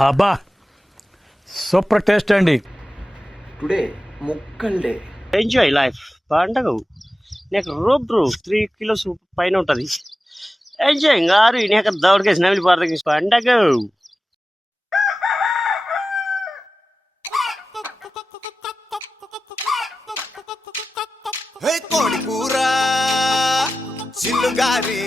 అబ్బా super taste అండి. Today ముక్కల్ డే. Enjoy life. పండగ నీకు రూబ్రు 3 kilos పైన ఉంటుంది. ఎంజాయ్ గారు నీకు దౌడికేసి నమిలి పారదకి పండగ. కోడి కూర చిల్లుగారి